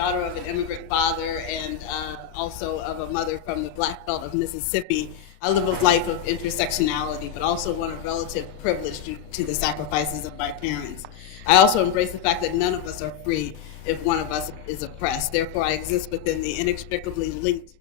daughter of an immigrant father and also of a mother from the Black Belt of Mississippi, I live a life of intersectionality, but also one of relative privilege due to the sacrifices of my parents. I also embrace the fact that none of us are free if one of us is oppressed. Therefore, I exist within the inextricably linked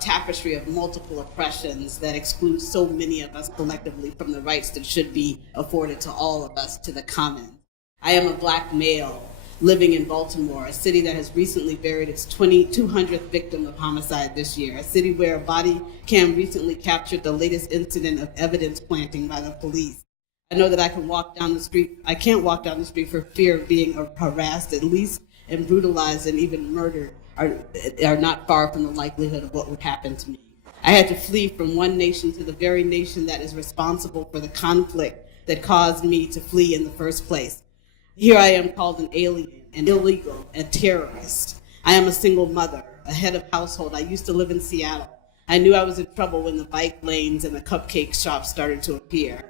tapestry of multiple oppressions that exclude so many of us collectively from the rights that should be afforded to all of us, to the common. I am a Black male living in Baltimore, a city that has recently buried its 200th victim of homicide this year, a city where a body cam recently captured the latest incident of evidence planting by the police. I know that I can't walk down the street for fear of being harassed, at least, and brutalized and even murdered are not far from the likelihood of what would happen to me. I had to flee from one nation to the very nation that is responsible for the conflict that caused me to flee in the first place. Here I am called an alien, an illegal, a terrorist. I am a single mother, a head of household. I used to live in Seattle. I knew I was in trouble when the bike lanes and the cupcake shops started to appear.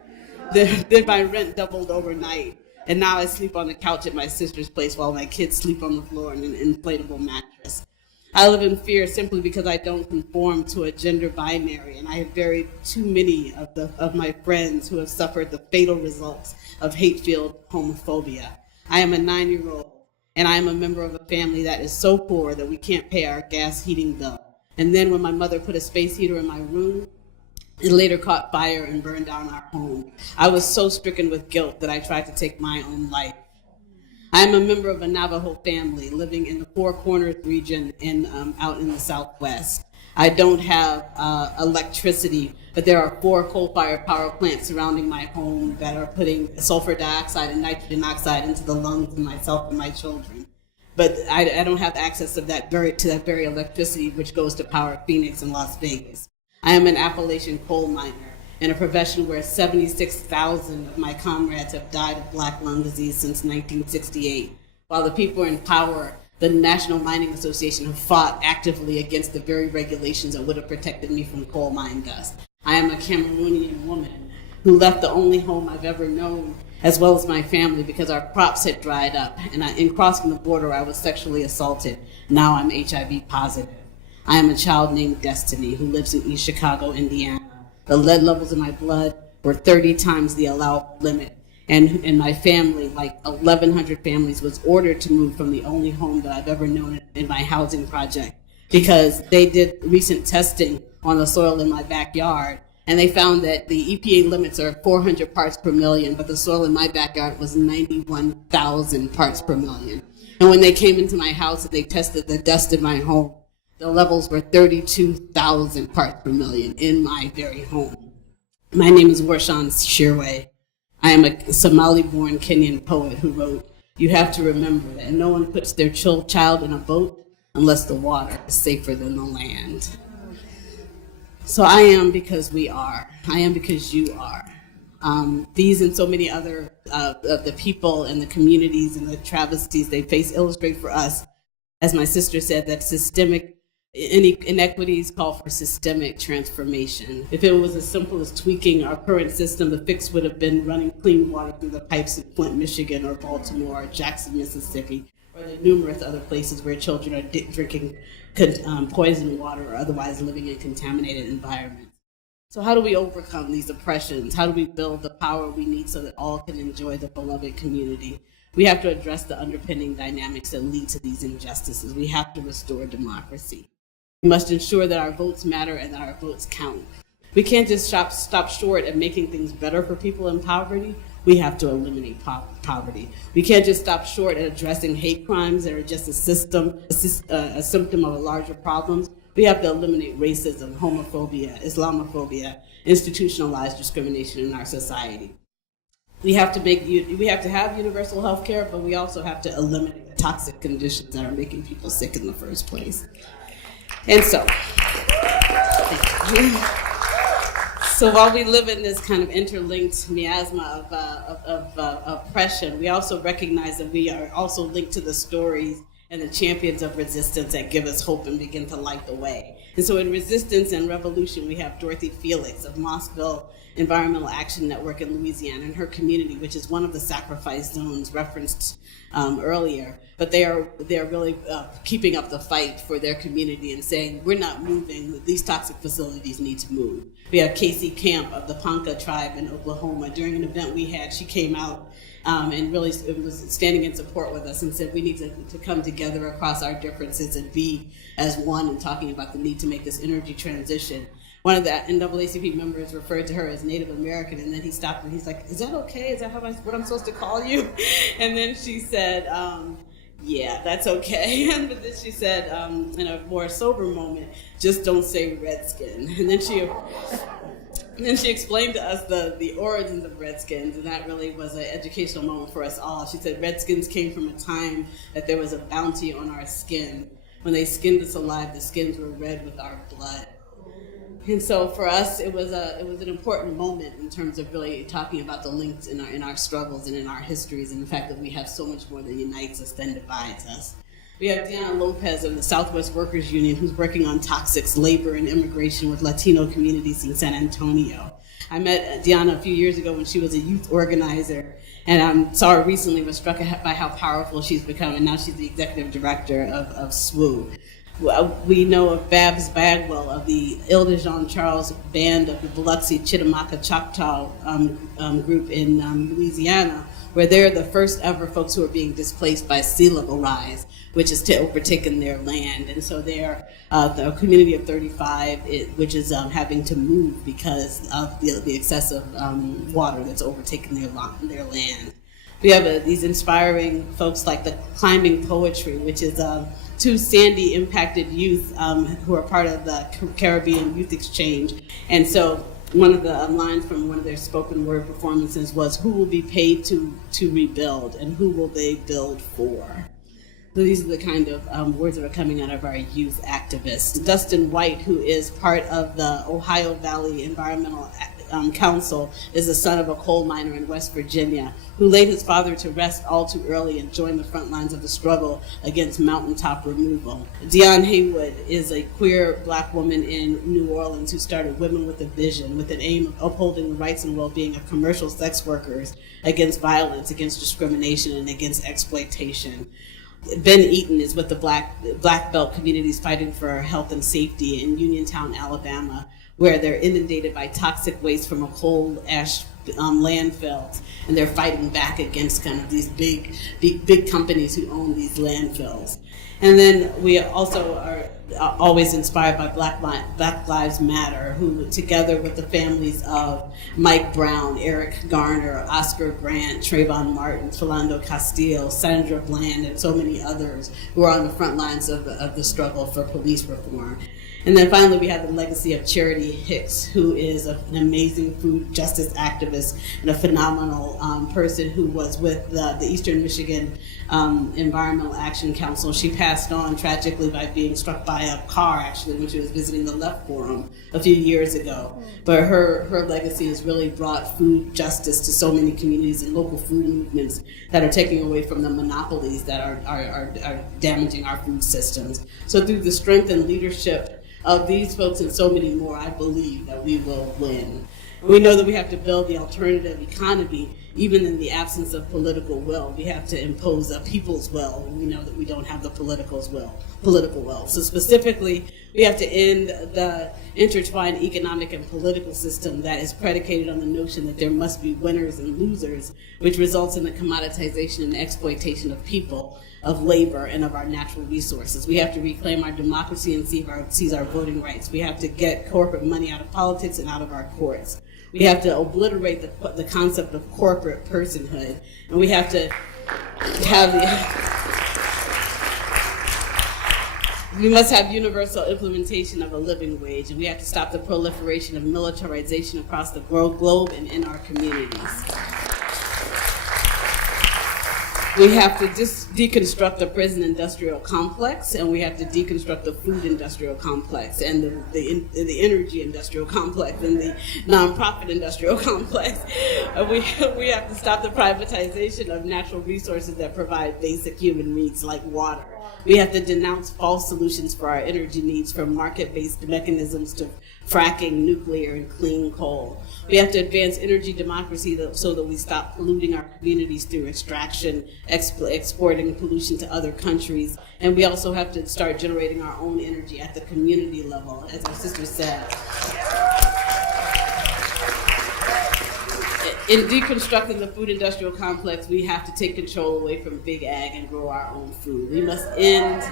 Then my rent doubled overnight, and now I sleep on the couch at my sister's place while my kids sleep on the floor in an inflatable mattress. I live in fear simply because I don't conform to a gender binary, and I have buried too many of my friends who have suffered the fatal results of hate-filled homophobia. I am a 9-year-old, and I am a member of a family that is so poor that we can't pay our gas heating bill. And then when my mother put a space heater in my room, it later caught fire and burned down our home. I was so stricken with guilt that I tried to take my own life. I am a member of a Navajo family living in the Four Corners region out in the Southwest. I don't have electricity, but there are 4 coal-fired power plants surrounding my home that are putting sulfur dioxide and nitrogen oxide into the lungs of myself and my children. But I don't have access to that very electricity which goes to power Phoenix and Las Vegas. I am an Appalachian coal miner in a profession where 76,000 of my comrades have died of black lung disease since 1968. While the people in power, the National Mining Association, have fought actively against the very regulations that would have protected me from coal mine dust. I am a Cameroonian woman who left the only home I've ever known, as well as my family, because our crops had dried up. And in crossing the border, I was sexually assaulted. Now I'm HIV positive. I am a child named Destiny who lives in East Chicago, Indiana. The lead levels in my blood were 30 times the allowable limit. And my family, like 1,100 families, was ordered to move from the only home that I've ever known in my housing project because they did recent testing on the soil in my backyard, and they found that the EPA limits are 400 parts per million, but the soil in my backyard was 91,000 parts per million. And when they came into my house and they tested the dust in my home, the levels were 32,000 parts per million in my very home. My name is Warshan Shirway. I am a Somali-born Kenyan poet who wrote, "You have to remember that no one puts their child in a boat unless the water is safer than the land." So I am because we are. I am because you are. These and so many other of the people and the communities and the travesties they face illustrate for us, as my sister said, that systemic inequities call for systemic transformation. If it was as simple as tweaking our current system, the fix would have been running clean water through the pipes in Flint, Michigan, or Baltimore, or Jackson, Mississippi, or the numerous other places where children are drinking poisoned water or otherwise living in contaminated environments. So how do we overcome these oppressions? How do we build the power we need so that all can enjoy the beloved community? We have to address the underpinning dynamics that lead to these injustices. We have to restore democracy. We must ensure that our votes matter and that our votes count. We can't just stop short at making things better for people in poverty. We have to eliminate poverty. We can't just stop short at addressing hate crimes that are just a symptom of a larger problem. We have to eliminate racism, homophobia, Islamophobia, institutionalized discrimination in our society. We have to have universal health care, but we also have to eliminate the toxic conditions that are making people sick in the first place. And so while we live in this kind of interlinked miasma of oppression, we also recognize that we are also linked to the stories and the champions of resistance that give us hope and begin to light the way. And so in resistance and revolution, we have Dorothy Felix of Mossville Environmental Action Network in Louisiana and her community, which is one of the sacrifice zones referenced earlier. But they are really keeping up the fight for their community and saying, we're not moving, these toxic facilities need to move. We have Casey Camp of the Ponca tribe in Oklahoma. During an event we had, she came out and really was standing in support with us and said we need to come together across our differences and be as one and talking about the need to make this energy transition. One of the NAACP members referred to her as Native American, and then he stopped and he's like, is that okay? Is that what I'm supposed to call you? And then she said, yeah, that's okay. But then she said, in a more sober moment, just don't say redskin. And then she explained to us the origins of Redskins, and that really was an educational moment for us all. She said Redskins came from a time that there was a bounty on our skin. When they skinned us alive, the skins were red with our blood. And so for us, it was an important moment in terms of really talking about the links in our struggles and in our histories, and the fact that we have so much more that unites us than divides us. We have Diana Lopez of the Southwest Workers Union, who's working on toxics, labor, and immigration with Latino communities in San Antonio. I met Diana a few years ago when she was a youth organizer, and saw her recently, was struck by how powerful she's become, and now she's the executive director of SWU. We know of Babs Bagwell of the Ile de Jean Charles Band of the Biloxi Chickamauga Choctaw group in Louisiana, where they're the first ever folks who are being displaced by sea level rise, which has overtaken their land. And so they're the community of 35, which is having to move because of the excessive water that's overtaken their land. We have these inspiring folks like the Climbing Poetry, which is two Sandy impacted youth who are part of the Caribbean Youth Exchange. And so one of the lines from one of their spoken word performances was, who will be paid to rebuild, and who will they build for? So these are the kind of words that are coming out of our youth activists. Dustin White, who is part of the Ohio Valley Environmental Council, is the son of a coal miner in West Virginia who laid his father to rest all too early and joined the front lines of the struggle against mountaintop removal. Dionne Haywood is a queer Black woman in New Orleans who started Women with a Vision with an aim of upholding the rights and well-being of commercial sex workers against violence, against discrimination, and against exploitation. Ben Eaton is with the Black Belt communities fighting for health and safety in Uniontown, Alabama, where they're inundated by toxic waste from a coal ash landfills, and they're fighting back against kind of these big companies who own these landfills. And then we also are always inspired by Black Lives Matter, who together with the families of Mike Brown, Eric Garner, Oscar Grant, Trayvon Martin, Philando Castile, Sandra Bland, and so many others who are on the front lines of the struggle for police reform. And then finally, we have the legacy of Charity Hicks, who is an amazing food justice activist and a phenomenal person who was with the Eastern Michigan Environmental Action Council. She passed on tragically by being struck by a car, actually, when she was visiting the Left Forum a few years ago. But her legacy has really brought food justice to so many communities and local food movements that are taking away from the monopolies that are damaging our food systems. So through the strength and leadership of these folks and so many more, I believe that we will win. We know that we have to build the alternative economy even in the absence of political will. We have to impose a people's will, and we know that we don't have the political will. So specifically, we have to end the intertwined economic and political system that is predicated on the notion that there must be winners and losers, which results in the commoditization and exploitation of people, of labor, and of our natural resources. We have to reclaim our democracy and seize our voting rights. We have to get corporate money out of politics and out of our courts. We have to obliterate the concept of corporate personhood, and we have to have we must have universal implementation of a living wage, and we have to stop the proliferation of militarization across the globe and in our communities. We have to deconstruct the prison industrial complex, and we have to deconstruct the food industrial complex, and the energy industrial complex, and the nonprofit industrial complex. We have to stop the privatization of natural resources that provide basic human needs like water. We have to denounce false solutions for our energy needs, from market-based mechanisms to fracking, nuclear, and clean coal. We have to advance energy democracy so that we stop polluting our communities through extraction, exporting pollution to other countries. And we also have to start generating our own energy at the community level, as our sister said. In deconstructing the food industrial complex, we have to take control away from big ag and grow our own food. We must end,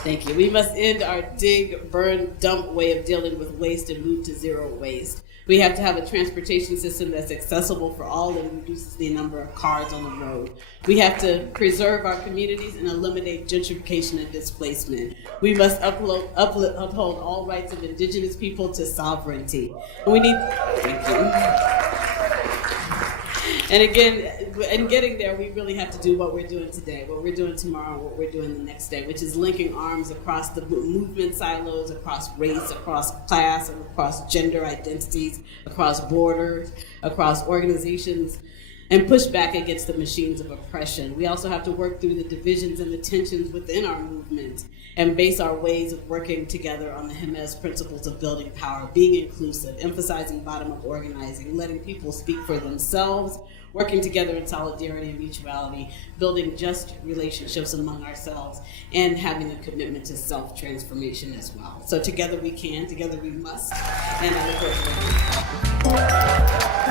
thank you, we must end our dig, burn, dump way of dealing with waste and move to zero waste. We have to have a transportation system that's accessible for all and reduces the number of cars on the road. We have to preserve our communities and eliminate gentrification and displacement. We must uphold all rights of indigenous people to sovereignty. And we need, thank you. And again, in getting there, we really have to do what we're doing today, what we're doing tomorrow, and what we're doing the next day, which is linking arms across the movement silos, across race, across class, and across gender identities, across borders, across organizations, and push back against the machines of oppression. We also have to work through the divisions and the tensions within our movement and base our ways of working together on the Jimenez principles of building power, being inclusive, emphasizing bottom-up organizing, letting people speak for themselves, working together in solidarity and mutuality, building just relationships among ourselves, and having a commitment to self-transformation as well. So together we can, together we must, and I look forward to it.